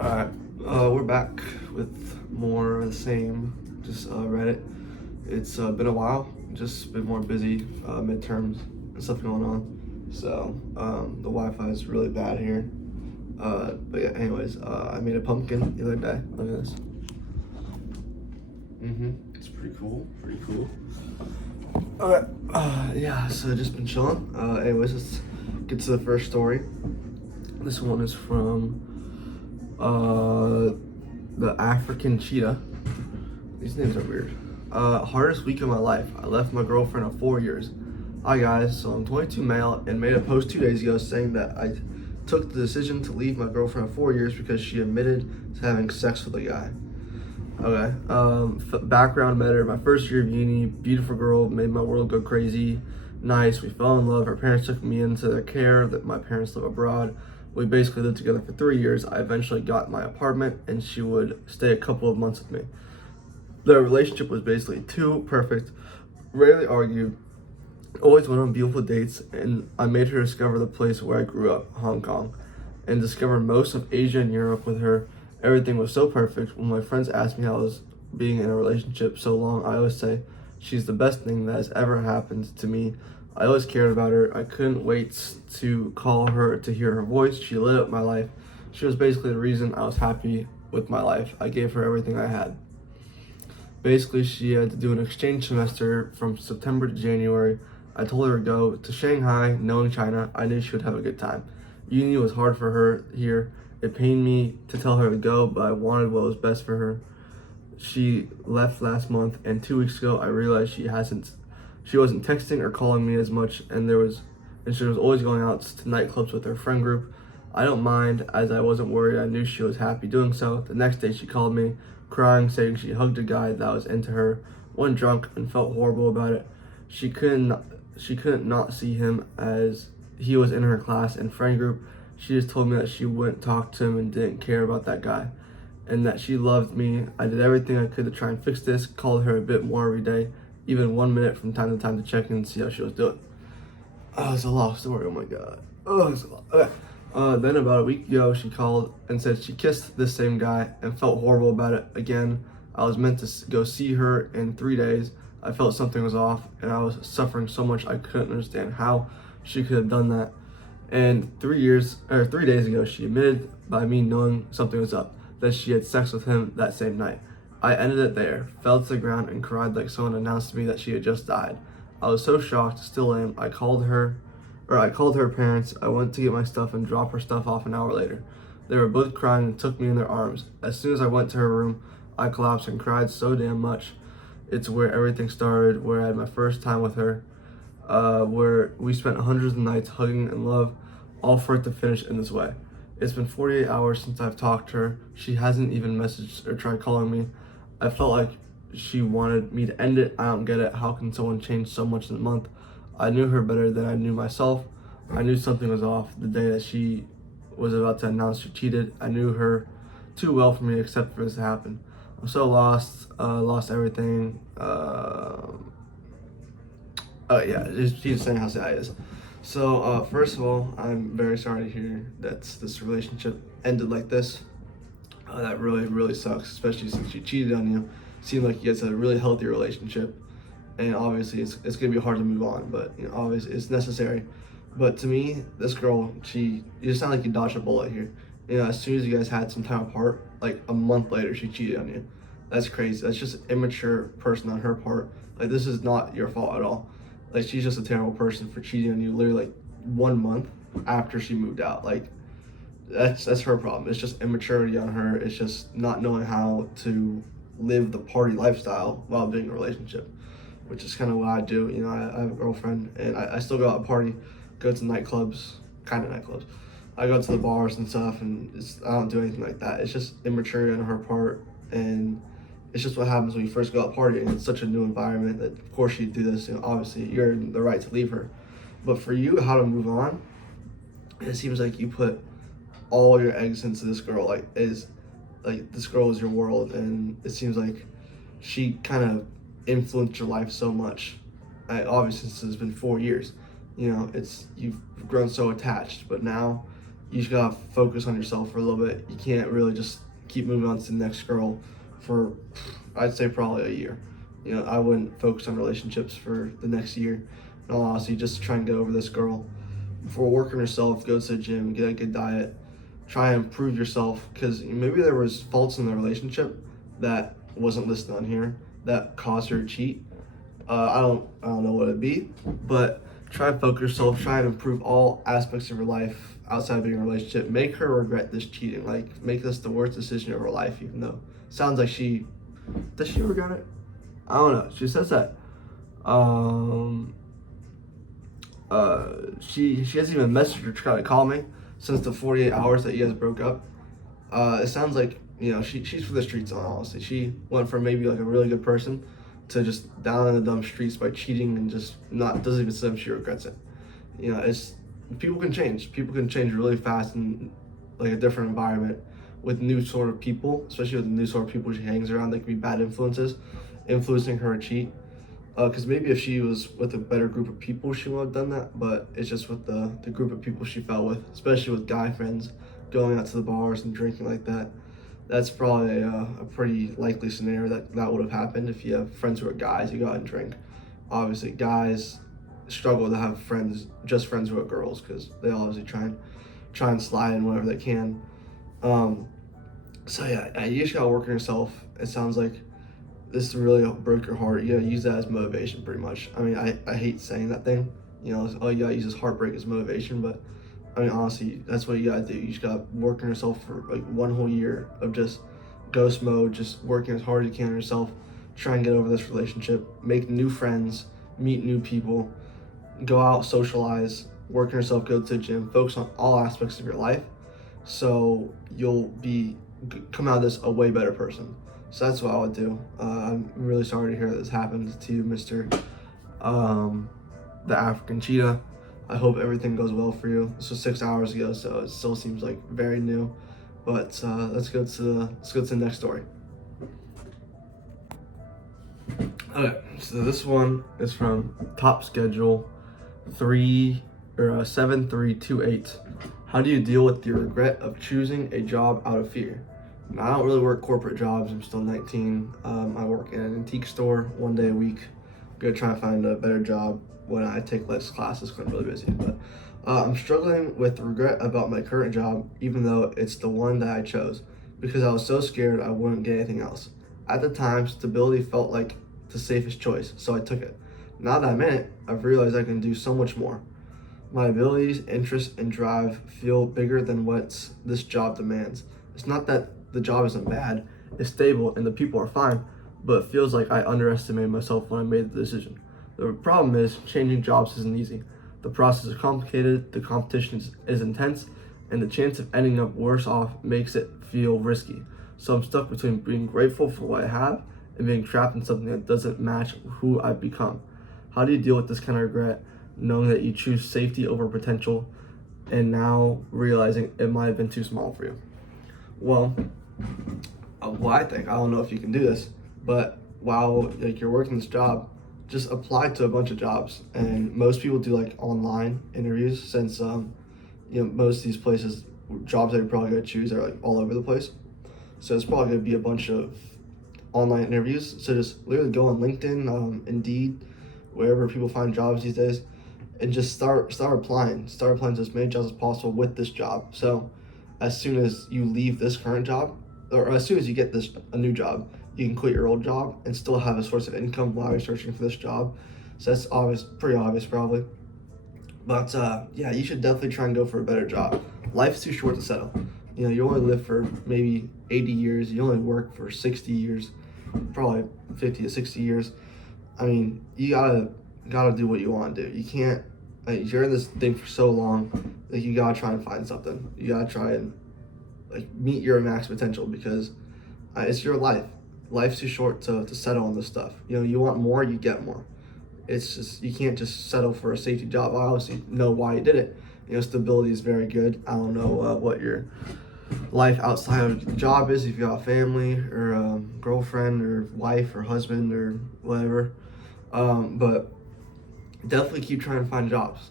Alright, we're back with more of the same, just Reddit. It's been a while, just been more busy, midterms and stuff going on. So, the Wi-Fi is really bad here. But yeah, anyways, I made a pumpkin the other day. Look at this. It's pretty cool, pretty cool. Okay, yeah, so just been chilling. Anyways, let's get to the first story. This one is from the African cheetah. These names are weird. Hardest week of my life. I left my girlfriend of 4 years. Hi guys, so I'm 22 male and made a post 2 days ago saying that I took the decision to leave my girlfriend of 4 years because she admitted to having sex with a guy. Okay, background, met her my first year of uni, beautiful girl, made my world go crazy, nice, we fell in love, her parents took me into their care, that my parents live abroad. We basically lived together for 3 years. I eventually got my apartment and she would stay a couple of months with me. The relationship was basically too perfect, rarely argued, always went on beautiful dates, and I made her discover the place where I grew up, Hong Kong, and discover most of Asia and Europe with her. Everything was so perfect. When my friends ask me how I was being in a relationship so long, I always say, she's the best thing that has ever happened to me. I always cared about her. I couldn't wait to call her to hear her voice. She lit up my life. She was basically the reason I was happy with my life. I gave her everything I had. Basically, she had to do an exchange semester from September to January. I told her to go to Shanghai, knowing China. I knew she would have a good time. Uni was hard for her here. It pained me to tell her to go, but I wanted what was best for her. She left last month, and 2 weeks ago I realized she wasn't texting or calling me as much, and she was always going out to nightclubs with her friend group. I don't mind, as I wasn't worried. I knew she was happy doing so. The next day she called me, crying, saying she hugged a guy that was into her, went drunk, and felt horrible about it. She couldn't not see him, as he was in her class and friend group. She just told me that she wouldn't talk to him and didn't care about that guy, and that she loved me. I did everything I could to try and fix this, called her a bit more every day, even 1 minute from time to time to check in and see how she was doing. Oh, it's a long story, oh my god. Oh, it's a lot. Okay. Then about a week ago, she called and said she kissed this same guy and felt horrible about it again. I was meant to go see her in 3 days. I felt something was off, and I was suffering so much I couldn't understand how she could have done that. And 3 days ago, she admitted, by me knowing something was up, that she had sex with him that same night. I ended it there, fell to the ground, and cried like someone announced to me that she had just died. I was so shocked, still am. I called her parents. I went to get my stuff and drop her stuff off an hour later. They were both crying and took me in their arms. As soon as I went to her room, I collapsed and cried so damn much. It's where everything started, where I had my first time with her, where we spent hundreds of nights hugging and love, all for it to finish in this way. It's been 48 hours since I've talked to her. She hasn't even messaged or tried calling me. I felt like she wanted me to end it. I don't get it. How can someone change so much in a month? I knew her better than I knew myself. I knew something was off the day that she was about to announce she cheated. I knew her too well for me to accept for this to happen. I'm so lost everything. Yeah, she's saying how sad it is. So, first of all, I'm very sorry to hear that this relationship ended like this. That really, really sucks, especially since she cheated on you. Seemed like you guys had a really healthy relationship, and obviously it's gonna be hard to move on, but obviously it's necessary. But to me, this girl, you just sound like you dodged a bullet here. As soon as you guys had some time apart, like a month later, she cheated on you. That's crazy. That's just immature person on her part. Like, this is not your fault at all. Like, she's just a terrible person for cheating on you literally like 1 month after she moved out. Like, that's her problem. It's just immaturity on her. It's just not knowing how to live the party lifestyle while being in a relationship, which is kind of what I do. I have a girlfriend, and I still go out and party, go to nightclubs, kind of nightclubs. I go to the bars and stuff, and I don't do anything like that. It's just immaturity on her part, and it's just what happens when you first go out partying. It's such a new environment that, of course, you do this. Obviously, you're in the right to leave her. But for you, how to move on, it seems like you put all your eggs into this girl. Like, this girl is your world, and it seems like she kind of influenced your life so much. Obviously, since it's been 4 years, you've grown so attached. But now you just gotta focus on yourself for a little bit. You can't really just keep moving on to the next girl for, I'd say, probably a year. I wouldn't focus on relationships for the next year. In all honesty, just try and get over this girl. Before working yourself, go to the gym, get a good diet, try and improve yourself, because maybe there was faults in the relationship that wasn't listed on here that caused her to cheat. I don't know what it'd be, but try and focus yourself, try and improve all aspects of your life outside of being in a relationship. Make her regret this cheating. Like, make this the worst decision of her life, even though sounds like does she regret it? I don't know. She says that she hasn't even messaged or tried to call me since the 48 hours that you guys broke up. It sounds like, she's for the streets, honestly. She went from maybe like a really good person to just down in the dumb streets by cheating and just doesn't even seem she regrets it. It's people can change. People can change really fast in like a different environment with new sort of people, especially with the new sort of people she hangs around. They can be bad influences, influencing her to cheat. Because maybe if she was with a better group of people, she would have done that. But it's just with the group of people she fell with, especially with guy friends, going out to the bars and drinking like that. That's probably a pretty likely scenario that would have happened if you have friends who are guys. You go out and drink. Obviously, guys struggle to have just friends who are girls, because they obviously try and slide in whenever they can. So yeah, you just gotta work on yourself. It sounds like this really broke your heart. You gotta use that as motivation, pretty much. I mean, I hate saying that thing. Oh, you gotta use this heartbreak as motivation, but I mean, honestly, that's what you gotta do. You just gotta work on yourself for like one whole year of just ghost mode, just working as hard as you can on yourself, try and get over this relationship, make new friends, meet new people, go out, socialize, work on yourself, go to the gym, focus on all aspects of your life, so you'll come out of this a way better person. So that's what I would do. I'm really sorry to hear this happened to you, Mr. The African Cheetah. I hope everything goes well for you. This was 6 hours ago, so it still seems like very new. But let's go to the next story. Okay, so this one is from Top Schedule 7328. How do you deal with the regret of choosing a job out of fear? Now, I don't really work corporate jobs. I'm still 19. I work in an antique store 1 day a week. I'm gonna try and find a better job when I take less classes because I'm really busy. But I'm struggling with regret about my current job, even though it's the one that I chose, because I was so scared I wouldn't get anything else. At the time, stability felt like the safest choice, so I took it. Now that I'm in it, I've realized I can do so much more. My abilities, interests, and drive feel bigger than what this job demands. It's not that the job isn't bad, it's stable, and the people are fine, but it feels like I underestimated myself when I made the decision. The problem is, changing jobs isn't easy. The process is complicated, the competition is intense, and the chance of ending up worse off makes it feel risky. So I'm stuck between being grateful for what I have and being trapped in something that doesn't match who I've become. How do you deal with this kind of regret, knowing that you choose safety over potential, and now realizing it might have been too small for you? Well, I think, I don't know if you can do this, but while you're working this job, just apply to a bunch of jobs. And most people do like online interviews, since most of these places, jobs that you're probably gonna choose are like all over the place. So it's probably gonna be a bunch of online interviews. So just literally go on LinkedIn, Indeed, wherever people find jobs these days, and just start applying to as many jobs as possible with this job. So as soon as you leave this current job, or as soon as you get a new job, you can quit your old job and still have a source of income while you're searching for this job. So that's pretty obvious probably. But yeah, you should definitely try and go for a better job. Life's too short to settle. You only live for maybe 80 years. You only work for 60 years, probably 50 to 60 years. I mean, you gotta do what you want to do. You can't. You're in this thing for so long. Like, you gotta try and find something. You gotta try and meet your max potential, because it's your life. Life's too short to settle on this stuff. You want more, you get more. It's just, you can't just settle for a safety job. I obviously know why you did it. Stability is very good. I don't know what your life outside of the job is, if you got a family or girlfriend or wife or husband or whatever. But definitely keep trying to find jobs.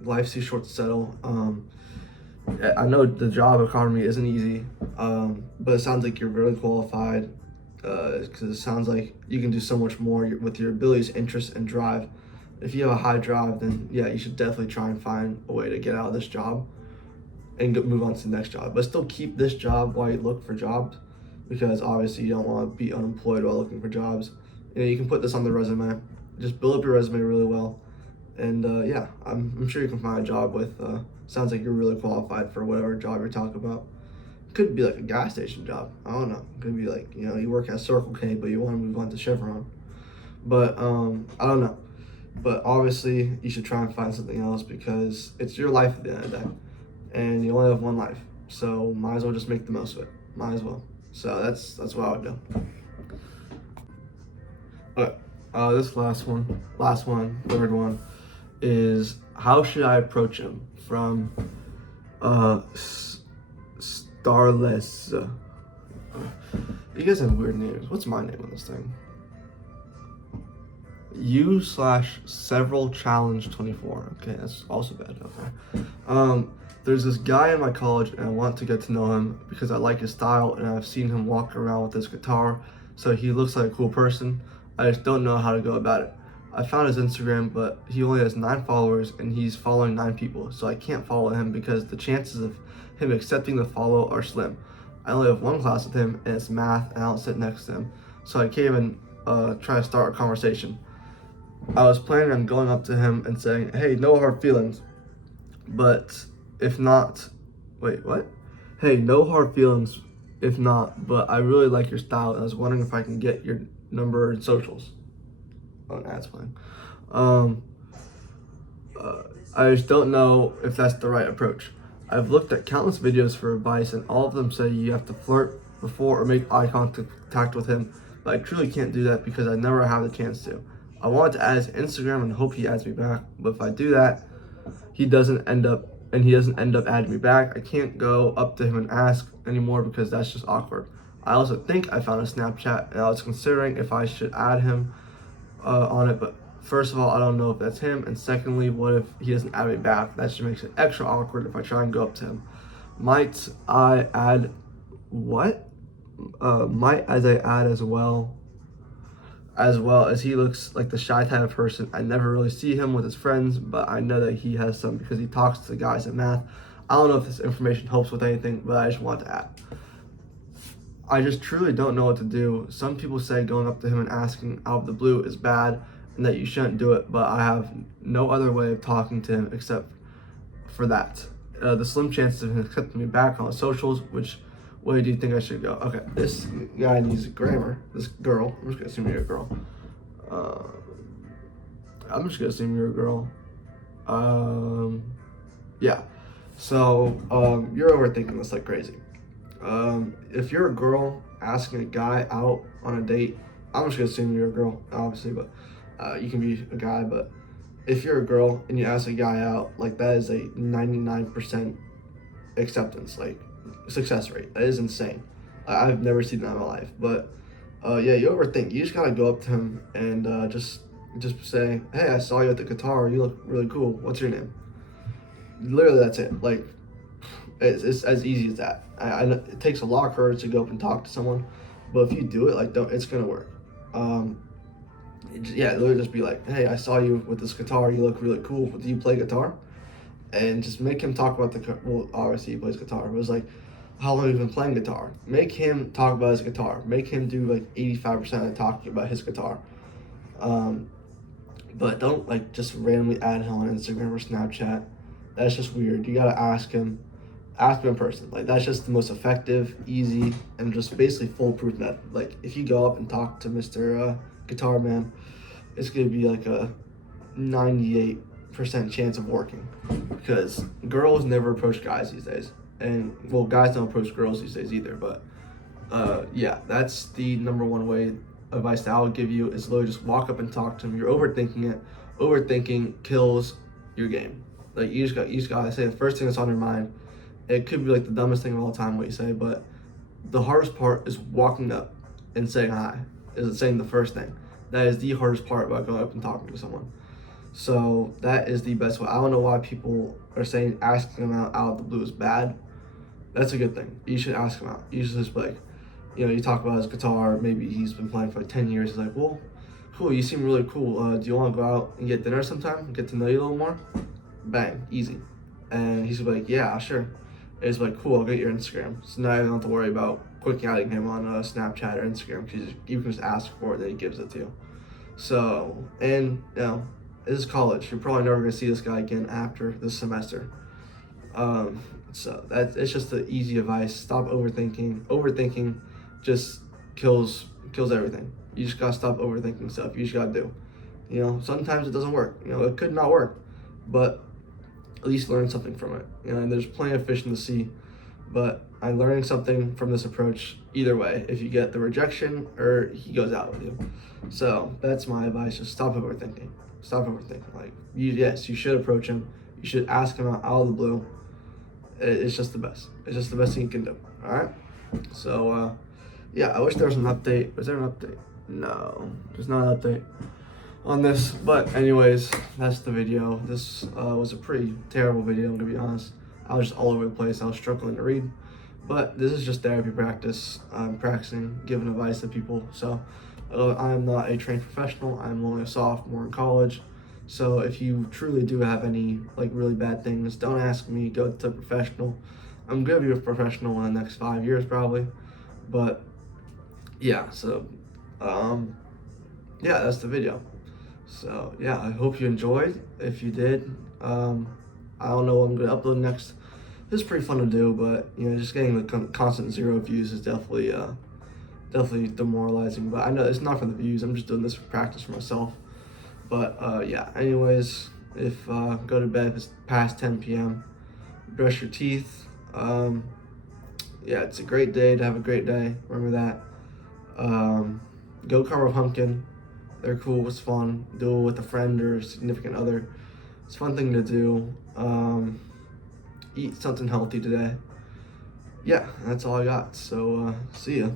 Life's too short to settle. I know the job economy isn't easy, but it sounds like you're really qualified because it sounds like you can do so much more with your abilities, interests, and drive. If you have a high drive, then yeah, you should definitely try and find a way to get out of this job and move on to the next job. But still keep this job while you look for jobs, because obviously you don't want to be unemployed while looking for jobs. You can put this on the resume. Just build up your resume really well, and yeah, I'm sure you can find a job with. Sounds like you're really qualified for whatever job you're talking about. Could be like a gas station job. I don't know. Could be like, you work at Circle K, but you want to move on to Chevron. But I don't know. But obviously, you should try and find something else because it's your life at the end of the day, and you only have one life. So might as well just make the most of it. Might as well. So that's what I would do. Okay. This last one, third one, is how should I approach him from Starless. You guys have weird names. What's my name on this thing? U/several challenge 24. Okay, that's also bad. Okay. There's this guy in my college, and I want to get to know him because I like his style, and I've seen him walk around with his guitar, so he looks like a cool person. I just don't know how to go about it. I found his Instagram, but he only has 9 followers, and he's following 9 people, so I can't follow him because the chances of him accepting the follow are slim. I only have one class with him, and it's math, and I don't sit next to him, so I can't even try to start a conversation. I was planning on going up to him and saying, "Hey, no hard feelings, but if not, wait, what? Hey, no hard feelings, if not, but I really like your style, and I was wondering if I can get your number and socials." Oh, that's fine. I just don't know if that's the right approach. I've looked at countless videos for advice, and all of them say you have to flirt before or make eye contact with him, but I truly can't do that because I never have the chance to. I wanted to add his Instagram and hope he adds me back, but if I do that, he doesn't end up adding me back. I can't go up to him and ask anymore because that's just awkward. I also think I found a Snapchat, and I was considering if I should add him on it, but first of all, I don't know if that's him, and secondly, what if he doesn't add me back? That just makes it extra awkward if I try and go up to him. Might I add what? Might as I add as well as he looks like the shy type of person. I never really see him with his friends, but I know that he has some because he talks to the guys at math. I don't know if this information helps with anything, but I just want to add. I just truly don't know what to do. Some people say going up to him and asking out of the blue is bad and that you shouldn't do it, but I have no other way of talking to him except for that. The slim chances of him accepting me back on the socials, which way do you think I should go? Okay, this guy needs grammar. This girl, I'm just gonna assume you're a girl. I'm just gonna assume you're a girl. Yeah. So you're overthinking this like crazy. If you're a girl asking a guy out on a date, I'm just gonna assume you're a girl, obviously, but you can be a guy. But if you're a girl and you ask a guy out, like that is a 99% acceptance, like success rate. That is insane. I've never seen that in my life. But yeah, you overthink. You just gotta go up to him and just say, "Hey, I saw you at the guitar. You look really cool. What's your name?" Literally, that's it. Like, it's as easy as that. I know it takes a lot of courage to go up and talk to someone, but if you do it, like, it's gonna work. Yeah, literally just be like, "Hey, I saw you with this guitar. You look really cool. Do you play guitar?" And just make him talk about well, obviously he plays guitar, but it's like, how long have you been playing guitar? Make him talk about his guitar. Make him do like 85% of the talking about his guitar. But don't like just randomly add him on Instagram or Snapchat. That's just weird. You gotta ask him in person. Like, that's just the most effective, easy, and just basically foolproof method. Like, if you go up and talk to Mr. Guitar Man, it's gonna be like a 98% chance of working, because girls never approach guys these days, and well, guys don't approach girls these days either. But yeah, that's the number one way advice that I would give you is literally just walk up and talk to him. You're overthinking it. Overthinking kills your game. Like, you just gotta say the first thing that's on your mind. It could be like the dumbest thing of all time what you say, but the hardest part is walking up and saying hi. Is saying the first thing. That is the hardest part about going up and talking to someone. So that is the best way. I don't know why people are saying asking them out of the blue is bad. That's a good thing. You should ask him out. You should just be like, you talk about his guitar. Maybe he's been playing for like 10 years. He's like, well, cool. You seem really cool. Do you want to go out and get dinner sometime? Get to know you a little more? Bang, easy. And he's like, yeah, sure. It's like, cool. I'll get your Instagram. So now you don't have to worry about quick adding him on Snapchat or Instagram because you can just ask for it, then he gives it to you. So, and this is college. You're probably never gonna see this guy again after this semester. So it's just the easy advice. Stop overthinking. Overthinking just kills everything. You just gotta stop overthinking stuff. You just gotta do. Sometimes it doesn't work. It could not work, but at least learn something from it. And there's plenty of fish in the sea, but I'm learning something from this approach either way. If you get the rejection or he goes out with you. So that's my advice. Just stop overthinking. Stop overthinking. Like, yes, you should approach him. You should ask him out of the blue. It's just the best. It's just the best thing you can do. All right. So, yeah, I wish there was an update. Was there an update? No, there's not an update on this. But anyways, that's the video. This was a pretty terrible video, to be honest. I was just all over the place. I was struggling to read. But this is just therapy practice. I'm practicing giving advice to people. So I am not a trained professional. I'm only a sophomore in college. So if you truly do have any really bad things, don't ask me. Go to a professional. I'm gonna be a professional in the next 5 years probably. But yeah, so yeah, that's the video. So yeah, I hope you enjoyed. If you did, I don't know what I'm gonna upload next. It's pretty fun to do, but just getting the constant 0 views is definitely demoralizing. But I know it's not for the views. I'm just doing this for practice for myself. But yeah, anyways, if go to bed if it's past 10 p.m. Brush your teeth. Yeah, it's a great day to have a great day. Remember that. Go carve a pumpkin. They're cool. It's fun. Do it with a friend or a significant other. It's a fun thing to do. Eat something healthy today. Yeah, that's all I got. So see ya.